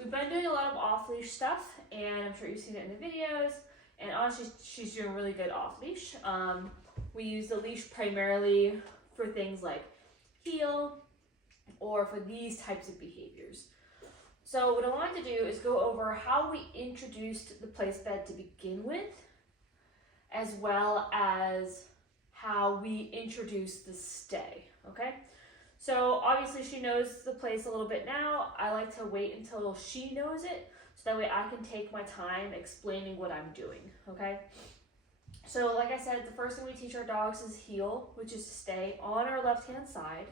we've been doing a lot of off-leash stuff, and I'm sure you've seen it in the videos, and honestly, she's doing really good off-leash. We use the leash primarily for things like heel or for these types of behaviors. So what I wanted to do is go over how we introduced the place bed to begin with, as well as how we introduce the stay, okay? So obviously she knows the place a little bit now. I like to wait until she knows it, so that way I can take my time explaining what I'm doing, okay? So like I said, the first thing we teach our dogs is heel, which is to stay on our left-hand side.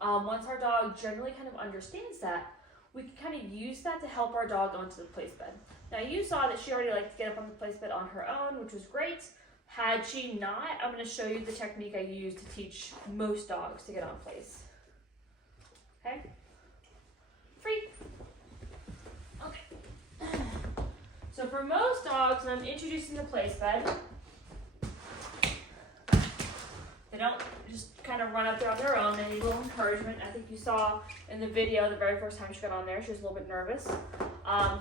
Once our dog generally kind of understands that, we can kind of use that to help our dog onto the place bed. Now you saw that she already liked to get up on the place bed on her own, which was great. Had she not, I'm going to show you the technique I use to teach most dogs to get on place. Okay? Free. Okay. So for most dogs, when I'm introducing the place bed, they don't just kind of run up there on their own. They need a little encouragement. I think you saw in the video the very first time she got on there, she was a little bit nervous.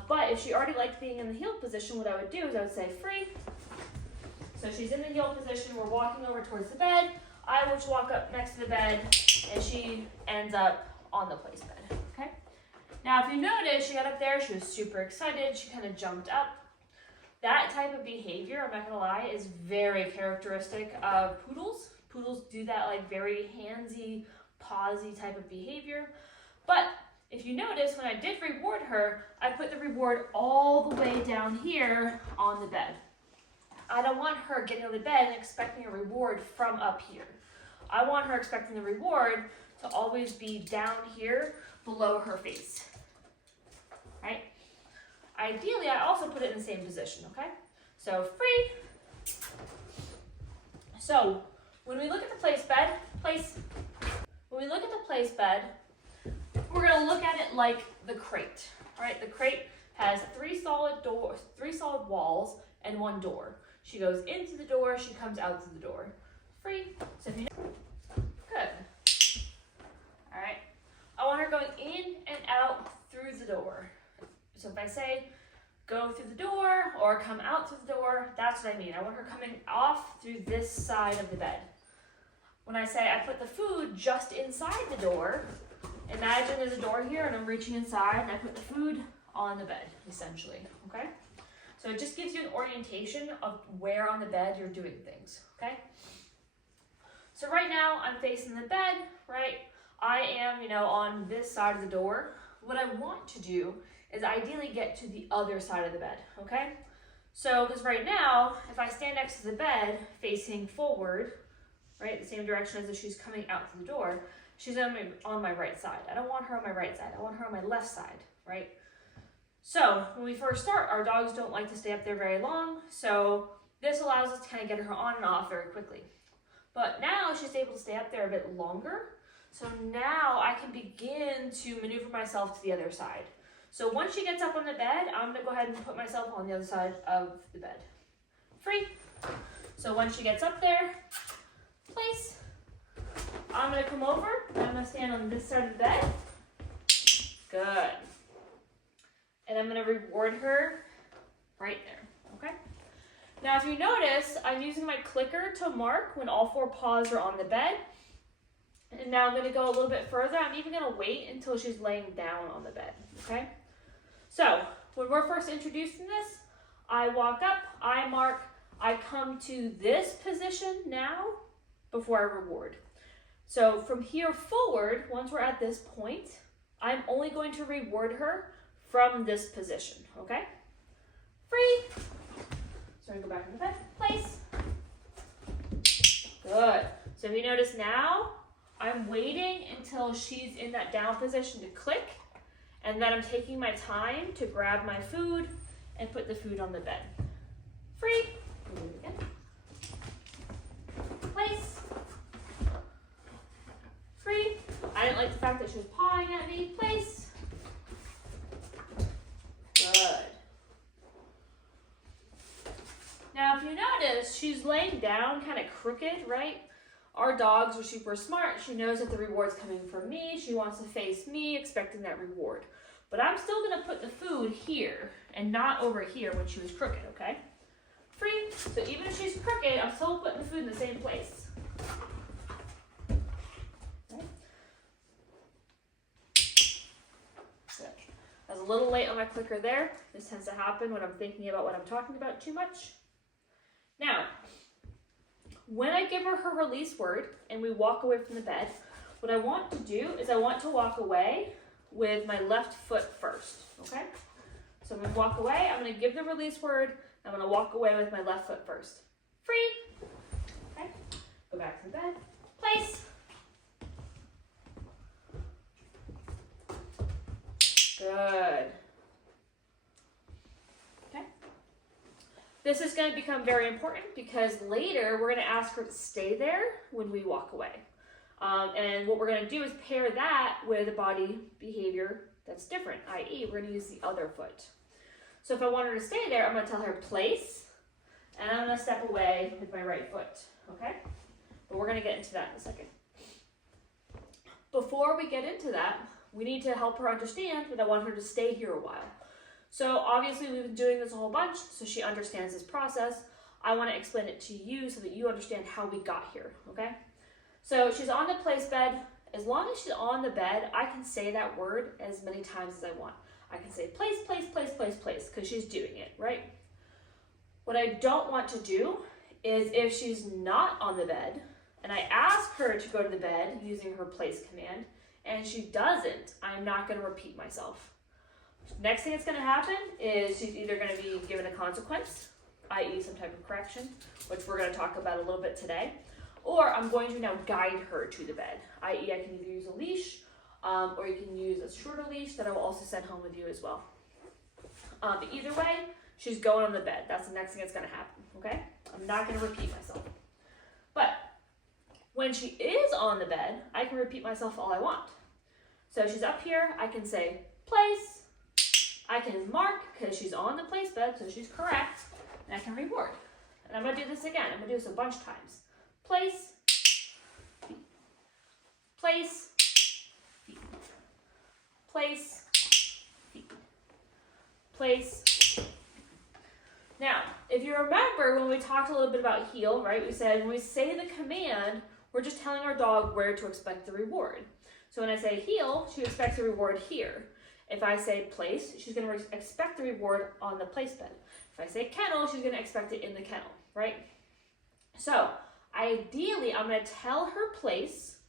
But if she already liked being in the heel position, what I would do is I would say free. So she's in the heel position, we're walking over towards the bed. I would walk up next to the bed, and she ends up on the place bed, okay? Now, if you notice, she got up there, she was super excited, she kind of jumped up. That type of behavior, I'm not gonna lie, is very characteristic of poodles. Poodles do that like very handsy, pawsy type of behavior. But if you notice, when I did reward her, I put the reward all the way down here on the bed. I don't want her getting on the bed and expecting a reward from up here. I want her expecting the reward to always be down here below her face, right? Ideally, I also put it in the same position, okay? So free. So when we look at the place bed, when we look at the place bed, we're gonna look at it like the crate, right? The crate has three solid walls and one door. She goes into the door, she comes out through the door. Free. So if you know, good. All right. I want her going in and out through the door. So if I say go through the door or come out through the door, that's what I mean. I want her coming off through this side of the bed. When I say I put the food just inside the door, imagine there's a door here and I'm reaching inside and I put the food on the bed, essentially, okay? So it just gives you an orientation of where on the bed you're doing things, okay? So right now I'm facing the bed, right? I am, on this side of the door. What I want to do is ideally get to the other side of the bed, okay? So, because right now, if I stand next to the bed facing forward, right, the same direction as if she's coming out through the door, she's on my right side. I don't want her on my right side. I want her on my left side, right? So when we first start, our dogs don't like to stay up there very long, so this allows us to kind of get her on and off very quickly. But now she's able to stay up there a bit longer, so now I can begin to maneuver myself to the other side. So once she gets up on the bed, I'm gonna go ahead and put myself on the other side of the bed. Free. So once she gets up there, place. I'm gonna come over, I'm gonna stand on this side of the bed. Good. And I'm gonna reward her right there, okay? Now if you notice, I'm using my clicker to mark when all four paws are on the bed. And now I'm gonna go a little bit further. I'm even gonna wait until she's laying down on the bed, okay? So when we're first introducing this, I walk up, I mark, I come to this position now before I reward. So from here forward, once we're at this point, I'm only going to reward her from this position, okay? Free. So I'm gonna go back in the bed, place. Good. So if you notice now, I'm waiting until she's in that down position to click, and then I'm taking my time to grab my food and put the food on the bed. Free. Place. Free. I didn't like the fact that she was pawing at me. Place. Good. Now if you notice, she's laying down kind of crooked, right? Our dogs are super smart. She knows that the reward's coming from me. She wants to face me, expecting that reward. But I'm still gonna put the food here and not over here when she was crooked, okay? Free. So even if she's crooked, I'm still putting the food in the same place. Okay. Good. I was a little late on my clicker there. This tends to happen when I'm thinking about what I'm talking about too much. Now, when I give her her release word and we walk away from the bed, what I want to do is I want to walk away with my left foot first, okay? So I'm going to walk away, I'm going to give the release word, I'm going to walk away with my left foot first. Free. Okay. Go back to the bed. Place. Good. Okay. This is going to become very important because later we're going to ask her to stay there when we walk away. And what we're going to do is pair that with a body behavior that's different, i.e. we're going to use the other foot. So if I want her to stay there, I'm going to tell her place, and I'm going to step away with my right foot, okay? But we're going to get into that in a second. Before we get into that, we need to help her understand that I want her to stay here a while. So obviously we've been doing this a whole bunch, so she understands this process. I want to explain it to you so that you understand how we got here, okay? So she's on the place bed. As long as she's on the bed, I can say that word as many times as I want. I can say place, place, place, place, place, because she's doing it, right? What I don't want to do is if she's not on the bed and I ask her to go to the bed using her place command and she doesn't, I'm not going to repeat myself. Next thing that's going to happen is she's either going to be given a consequence, i.e. some type of correction, which we're going to talk about a little bit today, or I'm going to now guide her to the bed, i.e. I can either use a leash or you can use a shorter leash that I will also send home with you as well. But either way, she's going on the bed. That's the next thing that's going to happen, okay? I'm not going to repeat myself. But when she is on the bed, I can repeat myself all I want. So she's up here, I can say place. I can mark because she's on the place bed, so she's correct, and I can reward. And I'm going to do this again. I'm going to do this a bunch of times. Place, place, place, place. Now, if you remember when we talked a little bit about heel, right, we said when we say the command, we're just telling our dog where to expect the reward. So when I say heel, she expects the reward here. If I say place, she's going to expect the reward on the place bed. If I say kennel, she's going to expect it in the kennel, right? So ideally, I'm going to tell her place,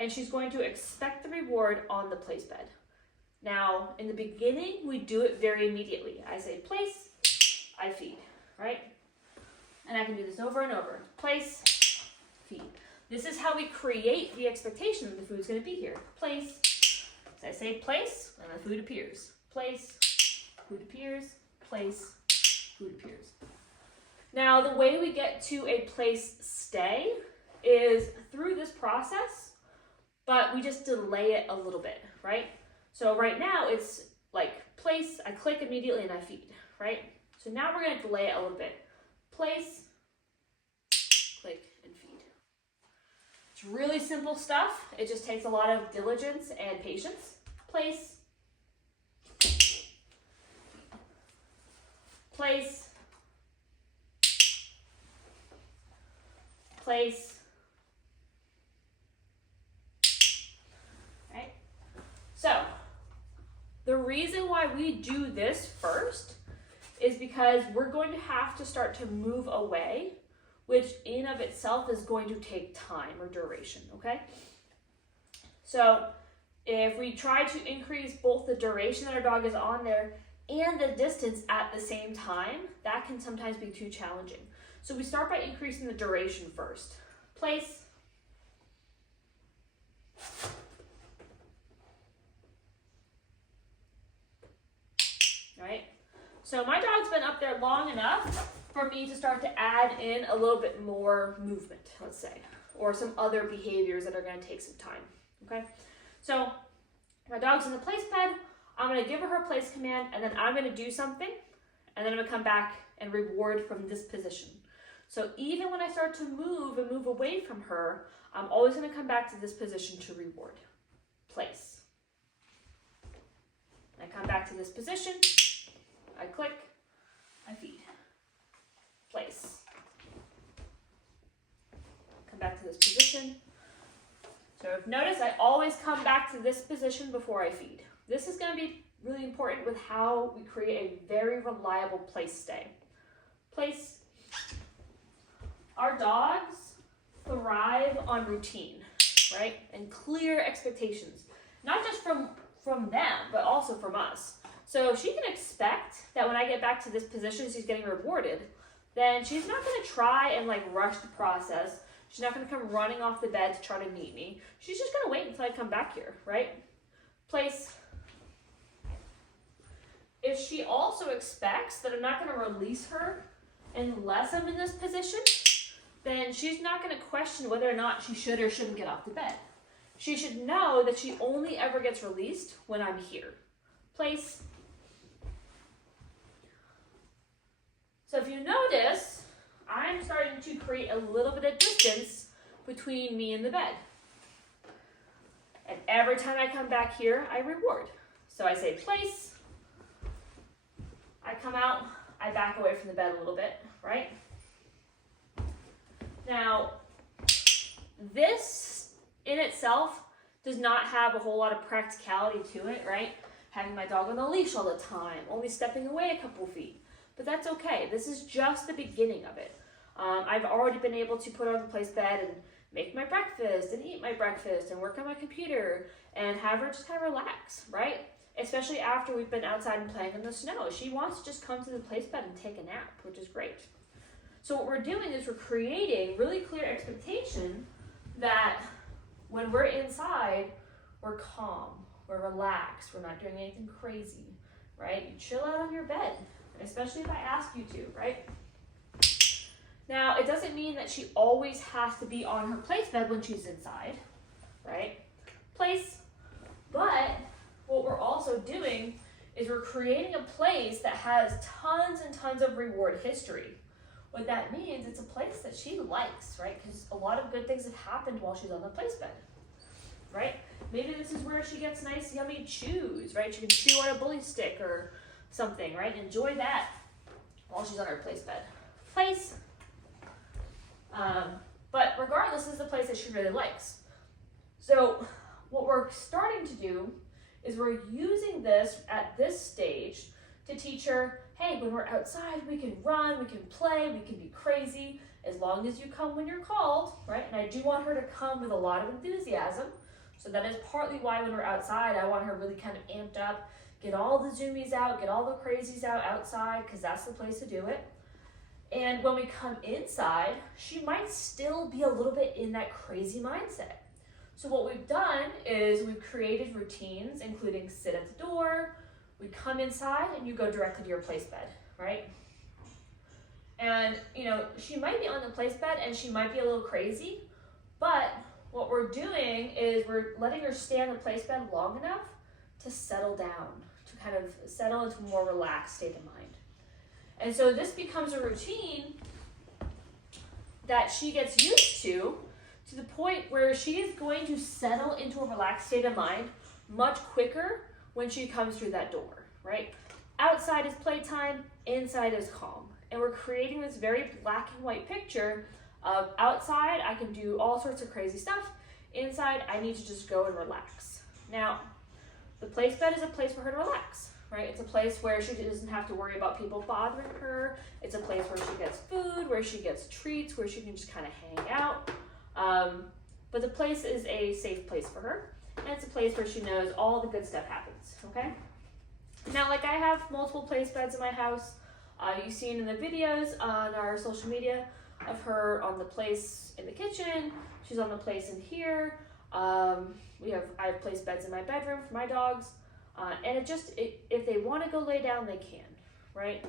and she's going to expect the reward on the place bed. Now, in the beginning, we do it very immediately. I say place, I feed, right? And I can do this over and over. Place, feed. This is how we create the expectation that the food's going to be here. Place. So I say place, and the food appears. Place, food appears, place, food appears. Now, the way we get to a place stay is through this process, but we just delay it a little bit, right? So right now it's like place, I click immediately and I feed, right? So now we're going to delay it a little bit. Place, click, and feed. It's really simple stuff. It just takes a lot of diligence and patience. Place, place, place, right? So the reason why we do this first is because we're going to have to start to move away, which in of itself is going to take time or duration, okay? So if we try to increase both the duration that our dog is on there and the distance at the same time, that can sometimes be too challenging. So we start by increasing the duration first. Place. All right. So my dog's been up there long enough for me to start to add in a little bit more movement, let's say, or some other behaviors that are going to take some time, okay? So my dog's in the place bed, I'm going to give her her place command, and then I'm going to do something, and then I'm going to come back and reward from this position. So even when I start to move and move away from her, I'm always going to come back to this position to reward. Place. I come back to this position, this position. So if notice, I always come back to this position before I feed. This is going to be really important with how we create a very reliable place stay. Place. Our dogs thrive on routine, right? And clear expectations, not just from them, but also from us. So if she can expect that when I get back to this position, she's getting rewarded, then she's not going to try and like rush the process. She's not going to come running off the bed to try to meet me. She's just going to wait until I come back here, right? Place. If she also expects that I'm not going to release her unless I'm in this position, then she's not going to question whether or not she should or shouldn't get off the bed. She should know that she only ever gets released when I'm here. Place. So if you notice, I'm starting to create a little bit of distance between me and the bed. And every time I come back here, I reward. So I say place. I come out, I back away from the bed a little bit, right? Now, this in itself does not have a whole lot of practicality to it, right? Having my dog on the leash all the time, only stepping away a couple feet. But that's okay. This is just the beginning of it. I've already been able to put her on the place bed and make my breakfast and eat my breakfast and work on my computer and have her just kind of relax, right? Especially after we've been outside and playing in the snow. She wants to just come to the place bed and take a nap, which is great. So what we're doing is we're creating really clear expectation that when we're inside, we're calm, we're relaxed, we're not doing anything crazy, right? You chill out on your bed, especially if I ask you to, right? Now, it doesn't mean that she always has to be on her place bed when she's inside, right? Place. But what we're also doing is we're creating a place that has tons and tons of reward history. What that means, it's a place that she likes, right? Because a lot of good things have happened while she's on the place bed, right? Maybe this is where she gets nice, yummy chews, right? She can chew on a bully stick or something, right? Enjoy that while she's on her place bed. Place. But regardless, this is a place that she really likes. So what we're starting to do is we're using this at this stage to teach her, hey, when we're outside, we can run, we can play, we can be crazy, as long as you come when you're called, right? And I do want her to come with a lot of enthusiasm. So that is partly why when we're outside, I want her really kind of amped up, get all the zoomies out, get all the crazies out outside, because that's the place to do it. And when we come inside, she might still be a little bit in that crazy mindset. So what we've done is we've created routines, including sit at the door, we come inside and you go directly to your place bed, right? And, you know, she might be on the place bed and she might be a little crazy, but what we're doing is we're letting her stay on the place bed long enough to settle down, to kind of settle into a more relaxed state of mind. And so this becomes a routine that she gets used to the point where she is going to settle into a relaxed state of mind much quicker when she comes through that door, right? Outside is playtime, inside is calm. And we're creating this very black and white picture of outside, I can do all sorts of crazy stuff. Inside, I need to just go and relax. Now, the place bed is a place for her to relax, right? It's a place where she doesn't have to worry about people bothering her. It's a place where she gets food, where she gets treats, where she can just kind of hang out. But the place is a safe place for her. And it's a place where she knows all the good stuff happens, okay? Now, like I have multiple place beds in my house. You've seen in the videos on our social media of her on the place in the kitchen. She's on the place in here. I have place beds in my bedroom for my dogs. And if they want to go lay down, they can, right?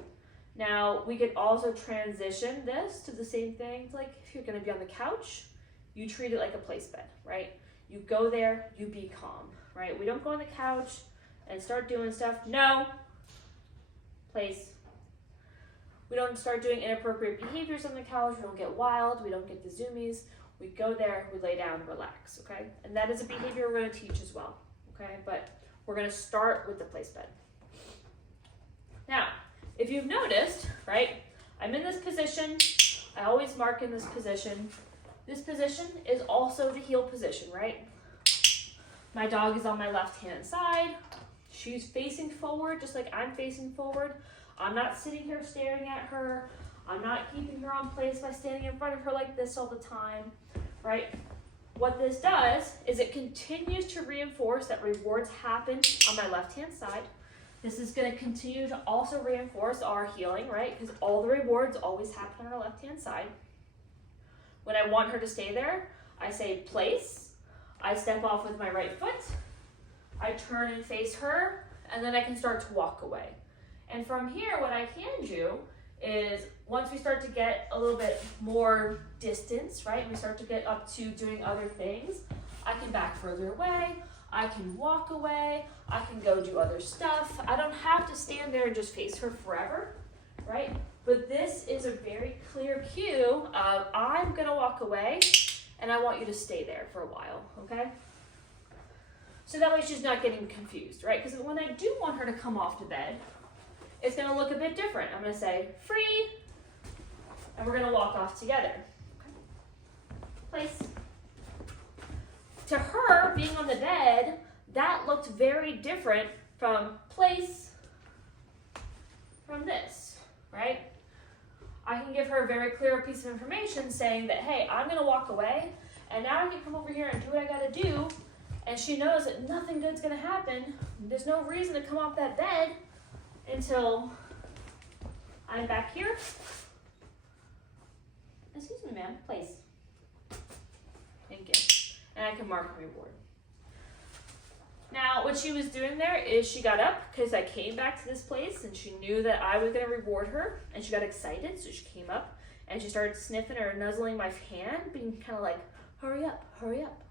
Now, we could also transition this to the same thing. Like if you're going to be on the couch, you treat it like a place bed, right? You go there, you be calm, right? We don't go on the couch and start doing stuff. No. Place. We don't start doing inappropriate behaviors on the couch. We don't get wild. We don't get the zoomies. We go there, we lay down, relax, okay? And that is a behavior we're going to teach as well, okay? But we're going to start with the place bed. Now, if you've noticed, right, I'm in this position. I always mark in this position. This position is also the heel position, right? My dog is on my left-hand side. She's facing forward, just like I'm facing forward. I'm not sitting here staring at her. I'm not keeping her on place by standing in front of her like this all the time, right? What this does is it continues to reinforce that rewards happen on my left-hand side. This is going to continue to also reinforce our healing, right? Because all the rewards always happen on our left-hand side. When I want her to stay there, I say place. I step off with my right foot. I turn and face her, and then I can start to walk away. And from here, what I can do is once we start to get a little bit more distance, right, and we start to get up to doing other things, I can back further away. I can walk away. I can go do other stuff. I don't have to stand there and just face her forever, right? But this is a very clear cue of I'm gonna walk away and I want you to stay there for a while, okay? So that way she's not getting confused, right? Because when I do want her to come off to bed, it's gonna look a bit different. I'm gonna say, free, and we're gonna walk off together. Okay. Place. To her, being on the bed, that looked very different from place, from this, right? I can give her a very clear piece of information saying that, hey, I'm gonna walk away, and now I can come over here and do what I gotta do, and she knows that nothing good's gonna happen. There's no reason to come off that bed until I'm back here. Excuse me, ma'am, place. Thank you. And I can mark reward. Now, what she was doing there is she got up because I came back to this place and she knew that I was going to reward her, and she got excited, so she came up and she started sniffing or nuzzling my hand, being kind of like, hurry up, hurry up.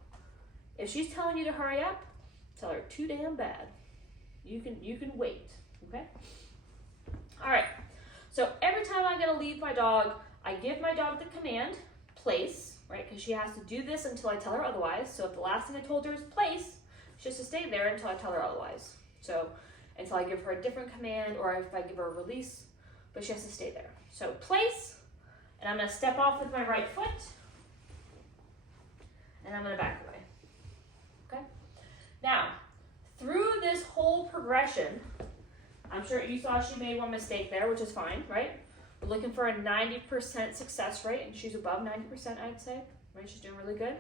If she's telling you to hurry up, tell her too damn bad. You can wait, okay? All right, so every time I'm going to leave my dog, I give my dog the command, place, right? Because she has to do this until I tell her otherwise. So if the last thing I told her is place, she has to stay there until I tell her otherwise. So until I give her a different command, or if I give her a release, but she has to stay there. So place, and I'm gonna step off with my right foot, and I'm gonna back away, okay? Now, through this whole progression, I'm sure you saw she made one mistake there, which is fine, right? We're looking for a 90% success rate, and she's above 90%, I'd say, right? She's doing really good.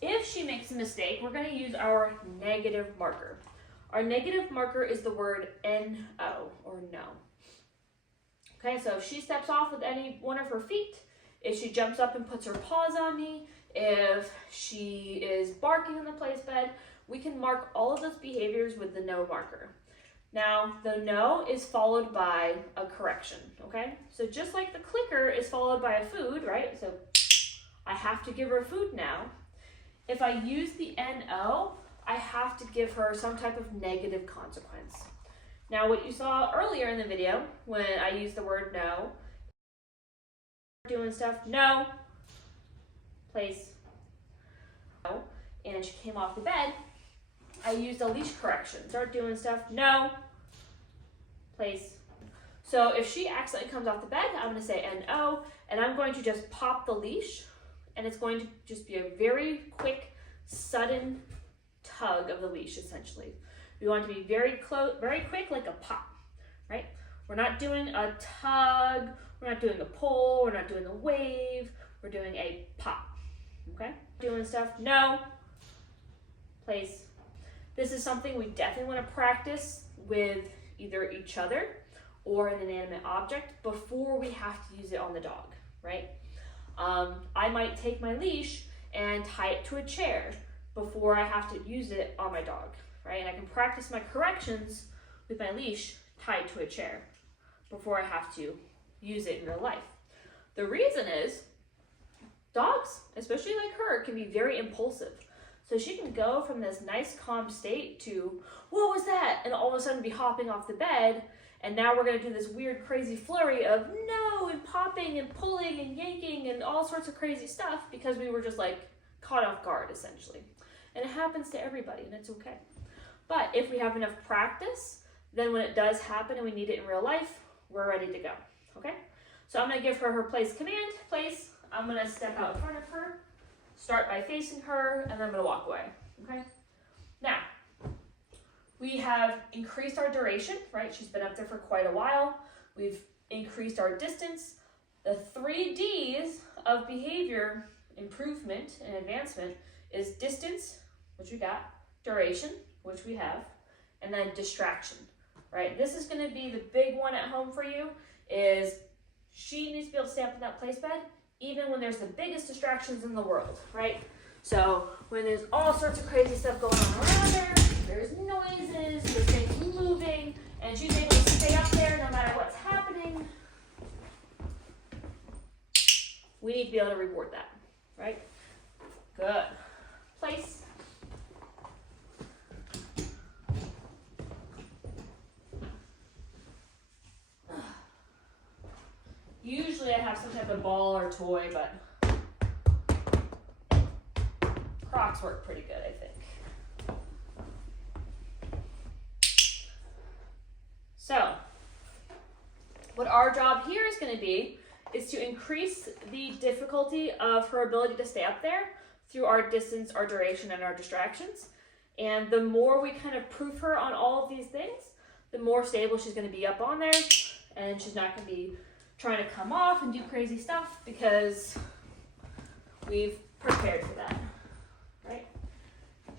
If she makes a mistake, we're going to use our negative marker. Our negative marker is the word N-O, or no. Okay, so if she steps off with any one of her feet, if she jumps up and puts her paws on me, if she is barking in the place bed, we can mark all of those behaviors with the no marker. Now, the no is followed by a correction, okay? So just like the clicker is followed by a food, right? So I have to give her food now. If I use the N-O, I have to give her some type of negative consequence. Now, what you saw earlier in the video, when I used the word no, doing stuff, no, place, no, and she came off the bed, I used a leash correction. Start doing stuff, no, place. So if she accidentally comes off the bed, I'm going to say N-O, and I'm going to just pop the leash, and it's going to just be a very quick, sudden tug of the leash, essentially. We want to be very close, very quick, like a pop, right? We're not doing a tug, we're not doing a pull, we're not doing a wave, we're doing a pop, okay? Doing stuff, no, place. This is something we definitely want to practice with either each other or an inanimate object before we have to use it on the dog, right? I might take my leash and tie it to a chair before I have to use it on my dog, right? And I can practice my corrections with my leash tied to a chair before I have to use it in real life. The reason is dogs, especially like her, can be very impulsive. So she can go from this nice calm state to, what was that? And all of a sudden be hopping off the bed. And now we're going to do this weird, crazy flurry of no, and popping and pulling and yanking and all sorts of crazy stuff because we were just like caught off guard, essentially. And it happens to everybody, and it's okay. But if we have enough practice, then when it does happen and we need it in real life, we're ready to go, okay? So I'm going to give her place command, place. I'm gonna step out in front of her, start by facing her, and then I'm gonna walk away, okay? Now, we have increased our duration, right? She's been up there for quite a while. We've increased our distance. The 3 Ds of behavior improvement and advancement is distance, which we got, duration, which we have, and then distraction, right? This is gonna be the big one at home for you, is she needs to be able to stay up in that place bed, even when there's the biggest distractions in the world, right? So when there's all sorts of crazy stuff going on around her, there's noises, there's things moving, and she's able to stay up there no matter what's happening. We need to be able to reward that, right? Good. Place. Usually I have some type of ball or toy, but Crocs work pretty good, I think. So, what our job here is going to be is to increase the difficulty of her ability to stay up there through our distance, our duration, and our distractions. And the more we kind of prove her on all of these things, the more stable she's going to be up on there, and she's not going to be trying to come off and do crazy stuff because we've prepared for that, right?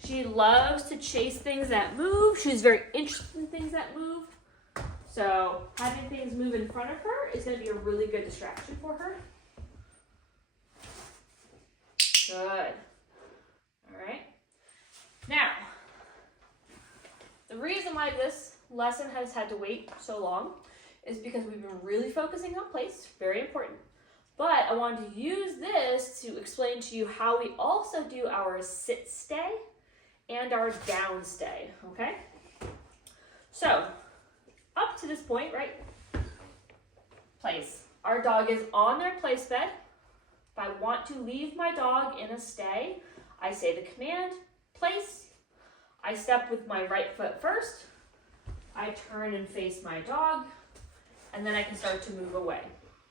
She loves to chase things that move. She's very interested in things that move. So having things move in front of her is going to be a really good distraction for her. Good. All right. Now, the reason why this lesson has had to wait so long is because we've been really focusing on place, very important. But I wanted to use this to explain to you how we also do our sit stay and our down stay, okay? So, up to this point, right? Place. Our dog is on their place bed. If I want to leave my dog in a stay, I say the command, place. I step with my right foot first. I turn and face my dog. And then I can start to move away,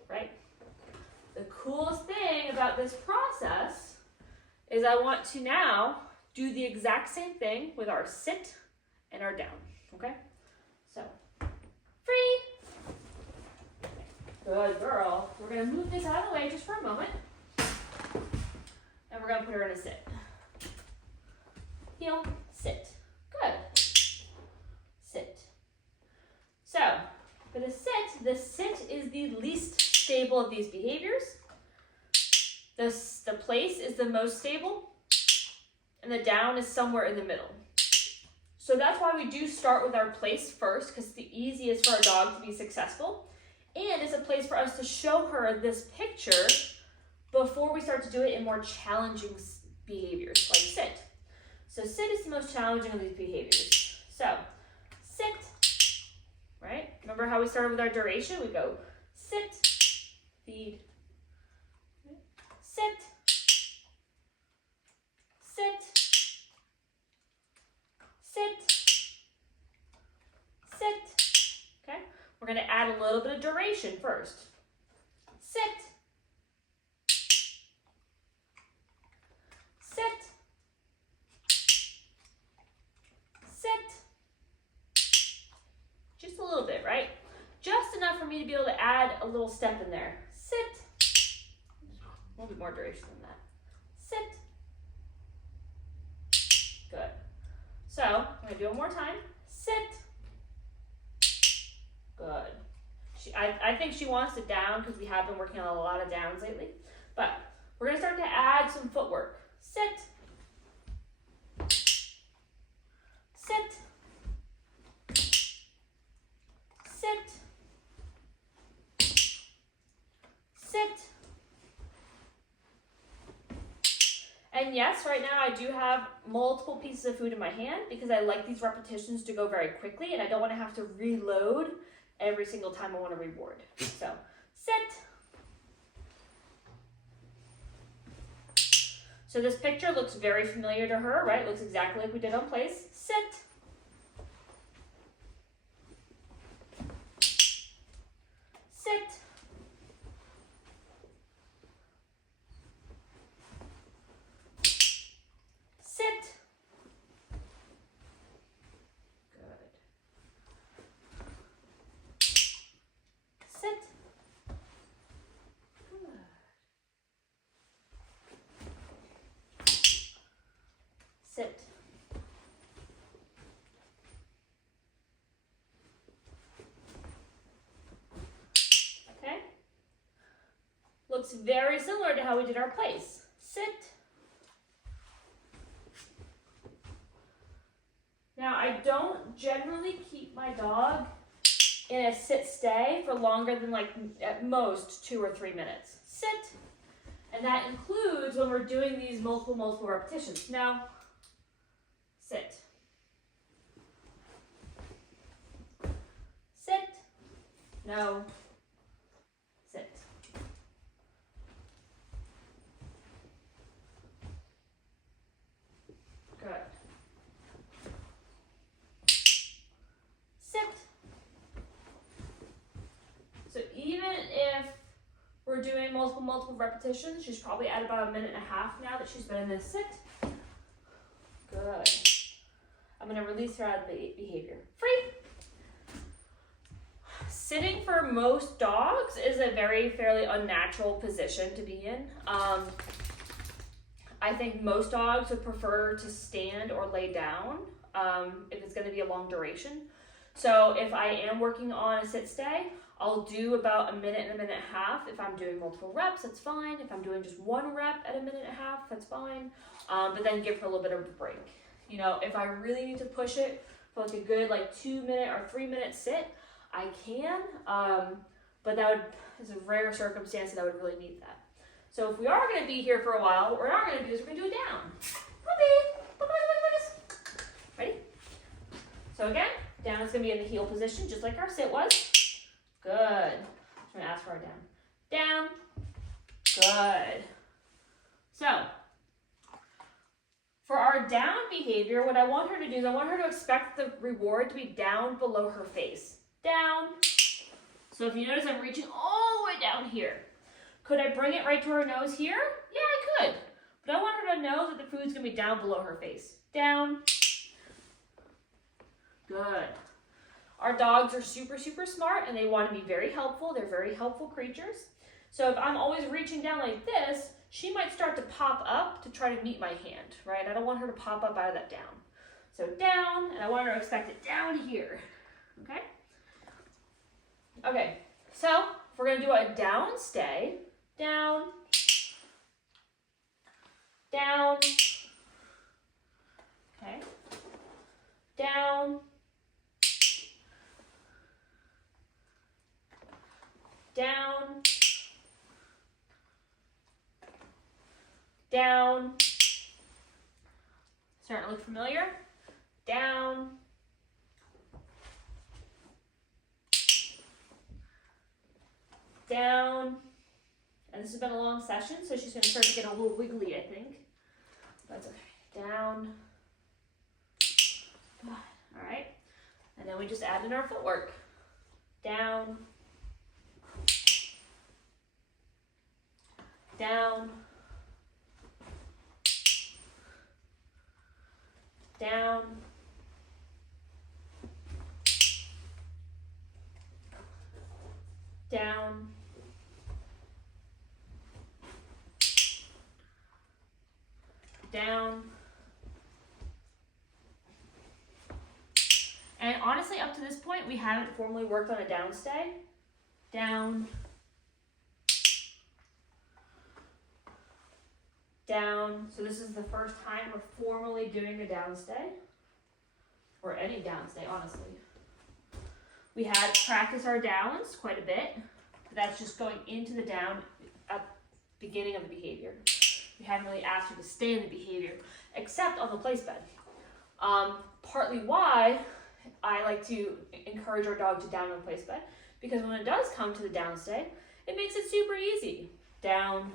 right? The coolest thing about this process is I want to now do the exact same thing with our sit and our down, okay? So, free. Good girl. We're gonna move this out of the way just for a moment. And we're gonna put her in a sit. Heel, sit. Good. Sit. So, for the sit is the least stable of these behaviors. The place is the most stable, and the down is somewhere in the middle. So that's why we do start with our place first, because it's the easiest for our dog to be successful. And it's a place for us to show her this picture before we start to do it in more challenging behaviors, like sit. So sit is the most challenging of these behaviors. So, sit. Right? Remember how we started with our duration? We go sit, feed, sit, sit, sit, sit. Okay? We're going to add a little bit of duration first. Sit, sit, sit. Just a little bit, right? Just enough for me to be able to add a little step in there. Sit. A little bit more duration than that. Sit. Good. So, I'm going to do it one more time. Sit. Good. I think she wants it down because we have been working on a lot of downs lately. But we're going to start to add some footwork. Sit. Sit. Sit. Sit. And yes, right now I do have multiple pieces of food in my hand because I like these repetitions to go very quickly and I don't want to have to reload every single time I want to reward. So, sit. So this picture looks very familiar to her, right? It looks exactly like we did on place. Sit. Sit. looks very similar to how we did our place. Sit. Now, I don't generally keep my dog in a sit-stay for longer than like at most 2 or 3 minutes. Sit. And that includes when we're doing these multiple repetitions. Now, sit. Sit. No. Sit. Good. Sit. So even if we're doing multiple repetitions, she's probably at about 1.5 minutes now that she's been in this sit. Good. I'm going to release her out of the behavior. Free. Sitting for most dogs is a fairly unnatural position to be in. I think most dogs would prefer to stand or lay down if it's going to be a long duration. So if I am working on a sit stay, I'll do about 1 minute and 1.5 minutes. If I'm doing multiple reps, that's fine. If I'm doing just 1 rep at 1.5 minutes, that's fine. But then give her a little bit of a break. You know, if I really need to push it for like a good 2-minute or 3-minute sit, I can. But that is a rare circumstance that I would really need that. So if we are going to be here for a while, what we're not going to do is we're going to do it down. Ready? So again, down is going to be in the heel position, just like our sit was. Good. I'm going to ask for our down. Down. Good. So, for our down behavior, what I want her to do is I want her to expect the reward to be down below her face. Down. So if you notice, I'm reaching all the way down here. Could I bring it right to her nose here? Yeah, I could. But I want her to know that the food's going to be down below her face. Down. Good. Our dogs are super smart and they want to be very helpful. They're very helpful creatures. So if I'm always reaching down like this, she might start to pop up to try to meet my hand, right? I don't want her to pop up out of that down. So down, and I want her to expect it down here, okay? Okay, so we're going to do a down stay. Down, down, okay, down, down, down, starting to look familiar, down, down, and this has been a long session, so she's going to start to get a little wiggly, I think. That's okay. Down. Good. All right. And then we just add in our footwork. Down. Down. Down. Down. Down. And honestly, up to this point, we haven't formally worked on a down stay. Down. Down. So this is the first time we're formally doing a down stay. Or any down stay, honestly. We had practiced our downs quite a bit. But that's just going into the down at the beginning of the behavior. We haven't really asked her to stay in the behavior, except on the place bed. Partly why I like to encourage our dog to down on the place bed, because when it does come to the down stay, it makes it super easy. Down,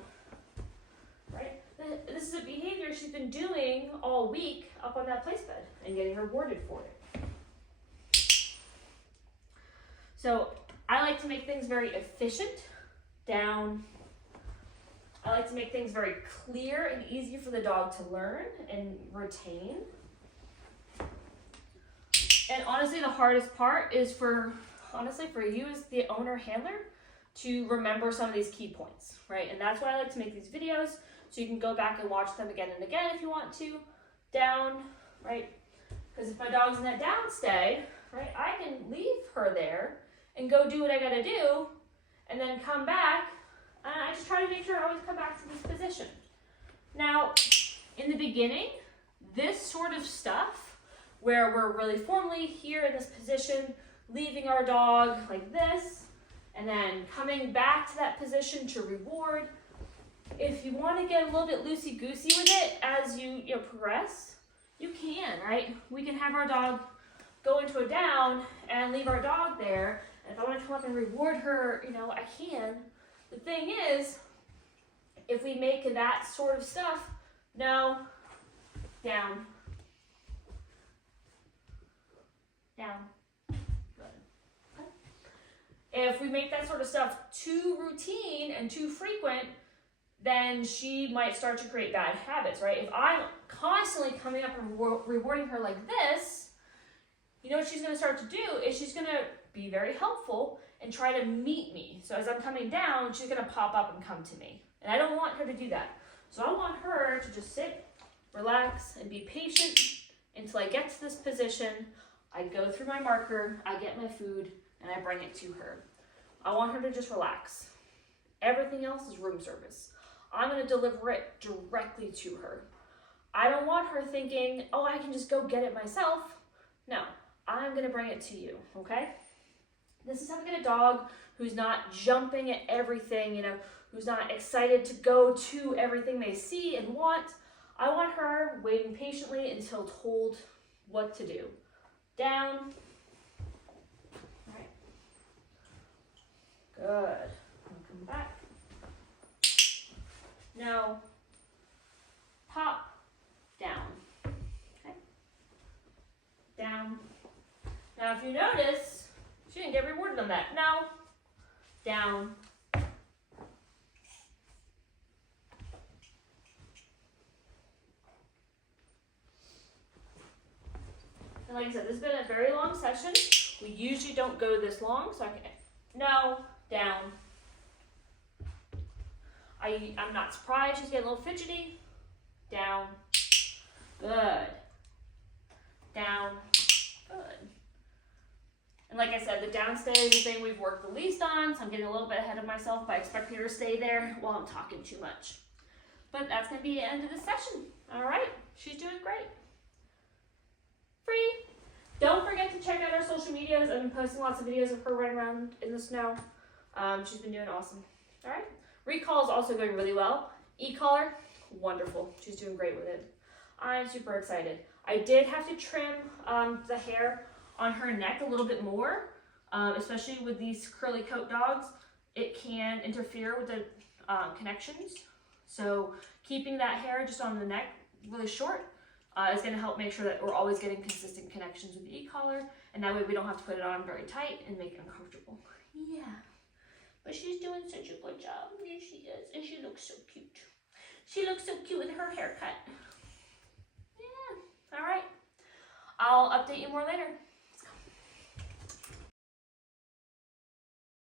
right? This is a behavior she's been doing all week up on that place bed and getting rewarded for it. So I like to make things very efficient. Down. I like to make things very clear and easy for the dog to learn and retain. And honestly, the hardest part is for you as the owner handler to remember some of these key points, right? And that's why I like to make these videos, so you can go back and watch them again and again if you want to. Down, right? Because if my dog's in that down stay, right, I can leave her there and go do what I gotta do, and then come back And I just try to make sure I always come back to this position. Now, in the beginning, this sort of stuff, where we're really formally here in this position, leaving our dog like this, and then coming back to that position to reward. If you want to get a little bit loosey-goosey with it as you progress, you can, right? We can have our dog go into a down and leave our dog there. And if I want to come up and reward her, I can. The thing is, if we make that sort of stuff, no, down, down. If we make that sort of stuff too routine and too frequent, then she might start to create bad habits, right? If I'm constantly coming up and rewarding her like this, what she's going to start to do is she's going to be very helpful and try to meet me. So as I'm coming down, she's going to pop up and come to me. And I don't want her to do that. So I want her to just sit, relax, and be patient until I get to this position. I go through my marker, I get my food, and I bring it to her. I want her to just relax. Everything else is room service. I'm going to deliver it directly to her. I don't want her thinking, oh, I can just go get it myself. No, I'm going to bring it to you, okay? This is how we get a dog who's not jumping at everything, who's not excited to go to everything they see and want. I want her waiting patiently until told what to do. Down. All right. Good. Come back. Now, pop, down. Okay. Down. Now, if you notice, she didn't get rewarded on that. Now, down. And like I said, this has been a very long session. We usually don't go this long, so I can, no, down. I'm not surprised she's getting a little fidgety. Down. Good. Down. Good. And like I said, the downstay is the thing we've worked the least on, so I'm getting a little bit ahead of myself by expecting her to stay there while I'm talking too much. But that's going to be the end of the session. All right? She's doing great. Free. Don't forget to check out our social medias. I've been posting lots of videos of her running around in the snow. She's been doing awesome. All right? Recall is also going really well. E-collar, wonderful. She's doing great with it. I'm super excited. I did have to trim the hair on her neck a little bit more, especially with these curly coat dogs. It can interfere with the connections. So keeping that hair just on the neck really short is going to help make sure that we're always getting consistent connections with the e-collar, and that way we don't have to put it on very tight and make it uncomfortable. Yeah. But she's doing such a good job. Yes, she is. And she looks so cute. She looks so cute with her haircut. Yeah. All right. I'll update you more later.